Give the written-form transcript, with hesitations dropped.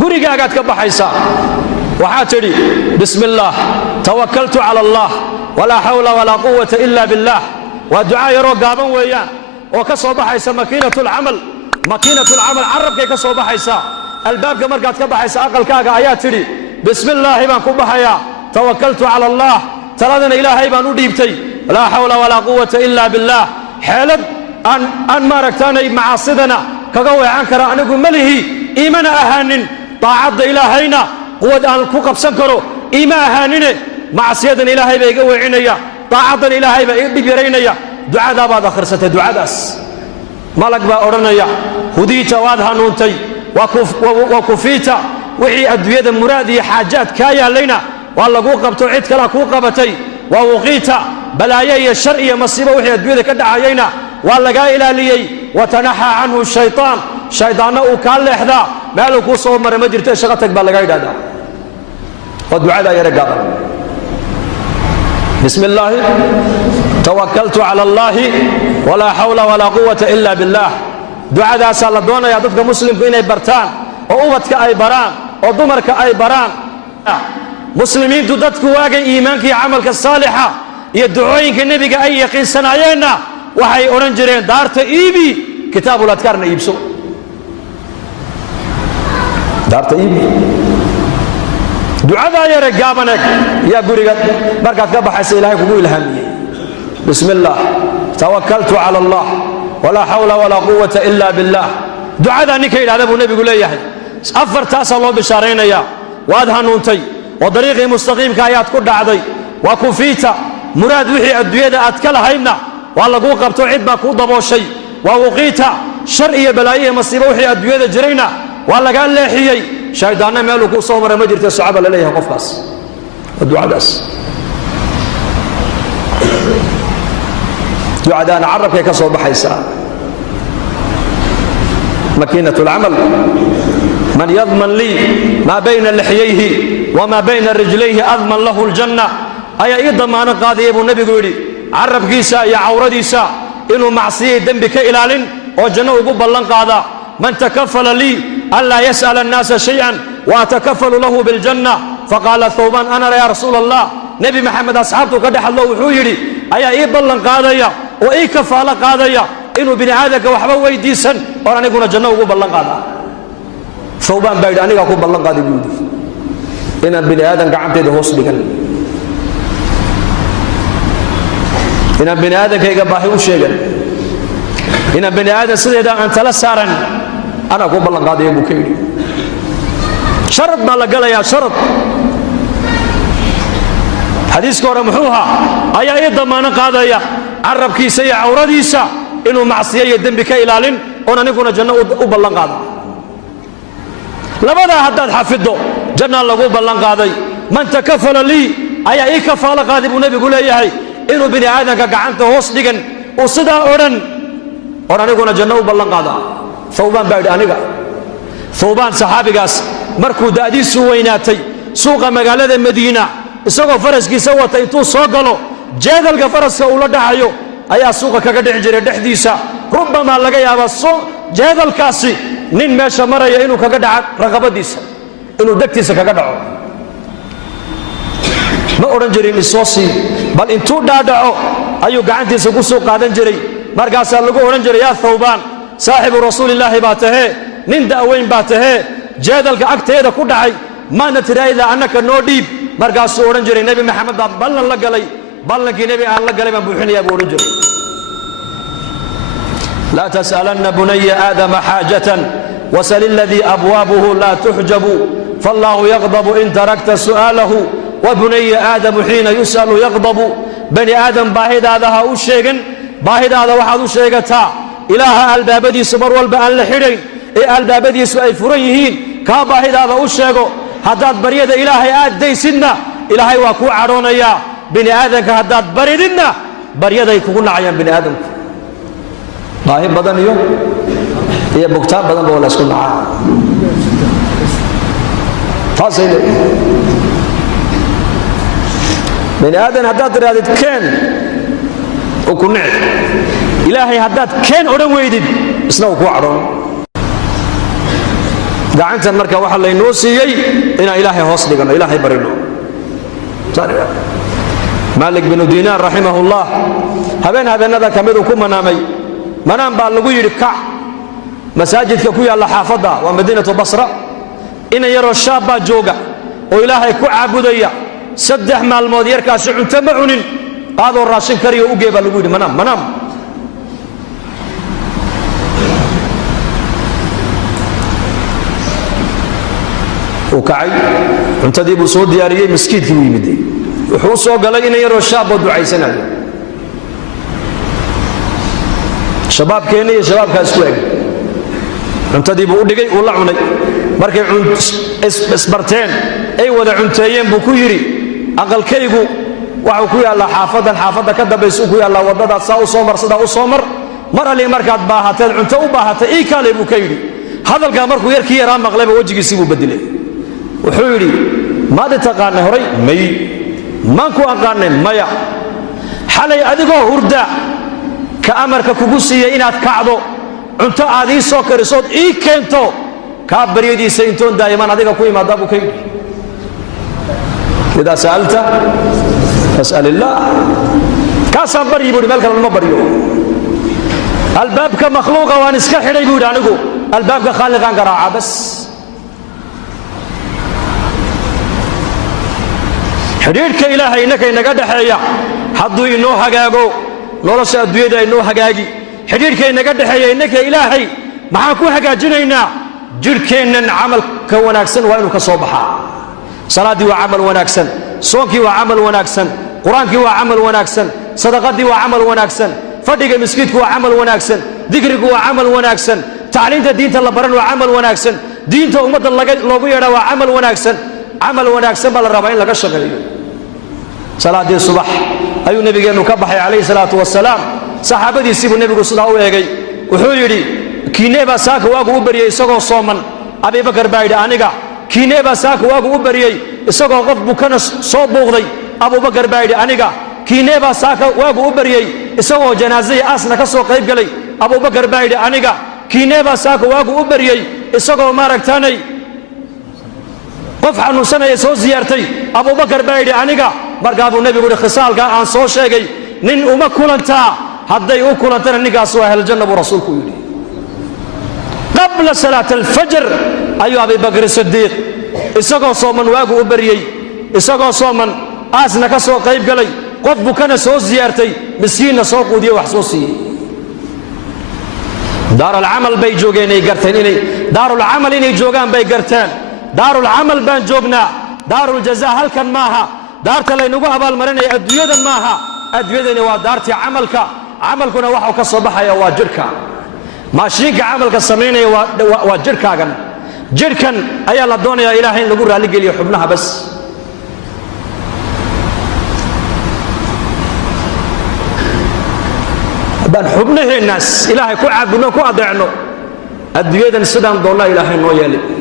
gurigaagaad ka baxaysaa waxaad tidhi bismi illaah tawakkaltu cala allah walaa xawla walaa quwata ila billah waa ducaa yaroo gaaban weeyaan oo ka soo baxaysa makiinatulcamal carabkay ka soo baxaysaa albaabka markaad ka baxaysa aqalkaaga ayaa tidhi bismi illaahi baan ku baxayaa tawakkaltu cala allah taladana ilaahay baan u dhiibtay laa xawla walaa quwata ila billah xeelad aan maaragtaanay macaasidana kaga weecan kara anigu malihi iimana ahaanin daacadda ilaahayna quwad aan ku qabsan karo iima ahaanine macsiyadan ilaahay baa iga weecinaya daacaddan ilaahay baa ii dhib yaraynaya ducadaa baad akhrisatay ducadaas malag baa odhanaya hudiita waad hanuuntay wa kufiita wixii adduunyada muraad iyo xaajaad kaa yaallayna waa laguu qabto cid kalea kuu qabatay waa wuqiita balaayo iyo shar iyo masiibo wixii adduunyada ka dhacayayna waa lagaa ilaaliyey watanaxaa canhu shaytaan shaydaanna uu kaa leexdaa meeluu kuu soo maray ma jirto shaqo tag baa lagaa yidhahdaa waa ducadaa yare gaaban bismi illaahi tawakkaltu cala allaahi walaa xawla walaa quwata ila billah ducadaasaa la doonayaa dadka muslimku inay bartaan oo ubadka ay baraan oo dumarka ay baraan muslimiintu dadku waagay iimaanka iyo camalka saalixa iyo ducooyinka nebiga ay yaqiinsanayeenna waxay odhan jireen daarta iibi kitaabul adkaarna iibso daarta iibi ducadaa yare gaabaneeg yaa guriga markaad ka baxaysa ilaahay kugu ilhaamiyey bismi illaah tawakkaltu cala allah walaa xawla walaa quwata ila billah ducadaa ninka yidhahda buu nebigu leeyahay afartaasaa loo bishaaraynayaa waad hanuuntay oo dariiqii mustaqiimka ayaad ku dhacday waa kufiita muraad wixii adduunyada aad ka lahaydna waa laguu qabto cid baa kuu dabooshay waa wuqiita shar iyo balaayo iyo masiibo wixii adduunyada jirayna waa lagaa leexiyey shaydaanna meeluu kuu soo maray ma jirta socaba la leeyahay qofkaas waa ducadaas ducadaana carabkay ka soo baxaysaa makiinatulcamal man yadman lii maa bayna lixyayhi wamaa bayna rijlayhi adman lahu aljanna ayaa ii damaano qaadaya buu nebigu yidhi carabkiisa iyo cawradiisa inuu macsiyay dembi ka ilaalin oo janno ugu ballan qaadaa man takafala lii an laa yas'ala annaasa shay'an waatakafalu lahu biljanna faqaala thawbaan ana yaa rasuula allah nebi maxamed asxaabtuu ka dhex hadlo wuxuu yidhi ayaa ii ballan qaadaya oo ii kafaalo qaadaya inuu bini aadamka waxba weydiisan oon aniguna janno ugu ballan qaadaa thawbaan baa yidhi anigaa ku ballan qaaday buu yidhi inaan bini aadan gacantayda hoos dhigan inaan bini aadankayga baahi u sheegan inaan bini aadan sideeda aan tala saaran anaa ku ballan qaadaya buu ka yidhi sharad baa la galayaa sharad xadiiska hore muxuu ahaa ayaa ii damaano qaadaya carabkiisa iyo cawradiisa inuu macsiyo iyo dembi ka ilaalin oon aniguna janno u ballan qaada labadaa haddaad xafiddo jannaa lagu ballan qaaday man takafala lii ayaa ii kafaalo qaaday buu nebigu leeyahay inuu bini aadanka gacanta hoos dhigan uu sidaa odhan oon aniguna janno u ballan qaada thawbaan baa yidhi aniga thawbaan saxaabigaas markuu da'diisu weynaatay suuqa magaalada madiina isagoo faraskiisa wata intuu soo galo jeedalka faraska uu la dhacayo ayaa suuqa kaga dhici jiray dhexdiisa rubbamaa laga yaabaa jeedalkaasi nin meesha maraya inuu kaga dhaco raqabadiisa inuu degtiisa kaga dhaco ma odhan jirin isoo sii bal intuu dhaadhaco ayuu gacantiisa ku soo qaadan jiray markaasaa lagu odhan jiray yaa thawbaan saaxibu rasuulillaahi baa tahee nin da'weyn baa tahee jeedalka agteeda ku dhacay maana tiraahdaa annaka noo dhiib markaasuu odhan jiray nebi maxamed baa ballan la galay ballankii nebi aan la galay baan buuxinayaa buu odhan jiray laa tas'alanna bunaya aadama xaajatan wasal iladii abwaabuhu laa tuxjabu fallaahu yaqdabu in tarakta su'aalahu wa bunaya aadamu xiina yus'alu yaqdabu bani aadam baahidaada ha u sheegan baahidaada waxaad u sheegataa ilaaha albaabadiisu mar walba aan la xidhayn ee albaabadiisu ay furan yihiin kaa baahidaada u sheego haddaad baryada ilaahay aad daysidna ilaahay waa kuu cadhoonayaa bini aadanka haddaad barididna baryaday kugu nacayaan bini aadamku baahi badan iyo bugtaan badan ba la isku nacaa taasay leeyihiin bini aadan haddaad tirahdid keen oo ku nici ilaahay haddaad keen odhan weydid isna uu kuu cadhoon gacantan marka waxa laynoo siiyey inaan ilaahay hoos dhigano ilaahay barino Malik bin Dinar rahimahullah habeenada kamid ku manaamay manaan baa lagu yiri ka masaajidka ku yaala xaafada waa Madiinatu Basra in yaro shaaba jooga oo ilaahay ku caabudaya 3 maalmood yarkaas cunto ma cunin qaado raashin kariyo u geeba lagu yiri manaam وكعي cuntadii buu soo diyaariyay miskiidkii u yimid wuxuu soo galay in yaro shaab ducaysanayo shabaabkeena iyo shabaabka isku eg cuntadii buu u dhigay oo la cunay markay isbarteen ay wada cunteeyeen buu ku yiri aqalkaygu waxa ku yaala xaafada ka dambayso ku yaala wadada saa u soo mar sida u soo mar ali markaad baahateen cunto u baahatay ii kale buu ka yiri hadalka markuu yarkii yaraa maqlayba wajigiisii buu bedelay wuxuu yiri maad taqaanay horay may man ku aqaanay maya xalay adigoo hurda ka amarka kugu siiyay inaad kacdo cunto aad ii soo kariso ii keento ka bariyadiisa intoon daayiman adiga ku imaada buu ka yiri ida saalta fas'alillah kaasaan bari buu meel kale ma bariyo albaabka makhluuqa waan iska xidhay buu anigu albaabka khaaliqan garaaca bas xiriirka ilaahay inaga dhaxeeya hadduu inoo hagaago nolosha adduunyada inoo hagaagi xiriirka inaga dhaxeeya inaka ilaahay maxaan ku hagaajinaynaa jirkeennan camalka wanaagsan waa inuu ka soo baxaa salaadii waa camal wanaagsan soonkii waa camal wanaagsan quraankii waa camal wanaagsan sadaqadii waa camal wanaagsan fadhiga miskiidku waa camal wanaagsan dikrigu waa camal wanaagsan tacliinta diinta la baran waa camal wanaagsan diinta ummadda loogu yeedhaa waa camal wanaagsan عمل وناكسب على الربعين لك الشغل صلاة الصبح أي نبي أنه كبح عليه الصلاة والسلام صحابة يسيب النبي صلى الله عليه وسلم وحولي كينيبا ساك واقو أبريي إساقو صومن أبي بكر بايد آنقا كينيبا ساك واقو أبريي إساقو غف بكنا صوب بغضي أبو بكر بايد آنقا كينيبا ساك واقو أبريي إساقو جنازي آسنا كسو قيب قلي أبو بكر بايد آنقا كينيبا ساك واقو أبريي إساقو ماركتاني qof xanuunsanaya soo ziyaartay Abu Bakar baaydi aniga markaa uu nabigu xisaalka aan soo sheegay nin uma kulanta haday u kulantana ninkaas waa hel jannah rasuulku yiri qabla salat al-fajr ayu Abu Bakr as-Siddiq isagoo sooman waagu u bariyay isagoo sooman aasna ka soo qayb galay qof bukana soo ziyaartay miskiina soo quudiyo wax soo siiyay daar al-amal bay joogeen ay garteen inay daar al-amal inay joogaan bay garteen دار العمل بان جوجنا دار الجزاء هل كان ماها دار تلي نجوا أبال مرني أدويدا ماها أدويدا ودارتي عملكنا وحو كصباحا يا واجرك ماشيك عملك السميني واجرك جركا أيا لدون يا إلهي نقول عليك اللي يحبناها بس بان حبنه الناس إلهي كو عبدنا كو أضعنه أدويدا سدان دون إلهي نو يالي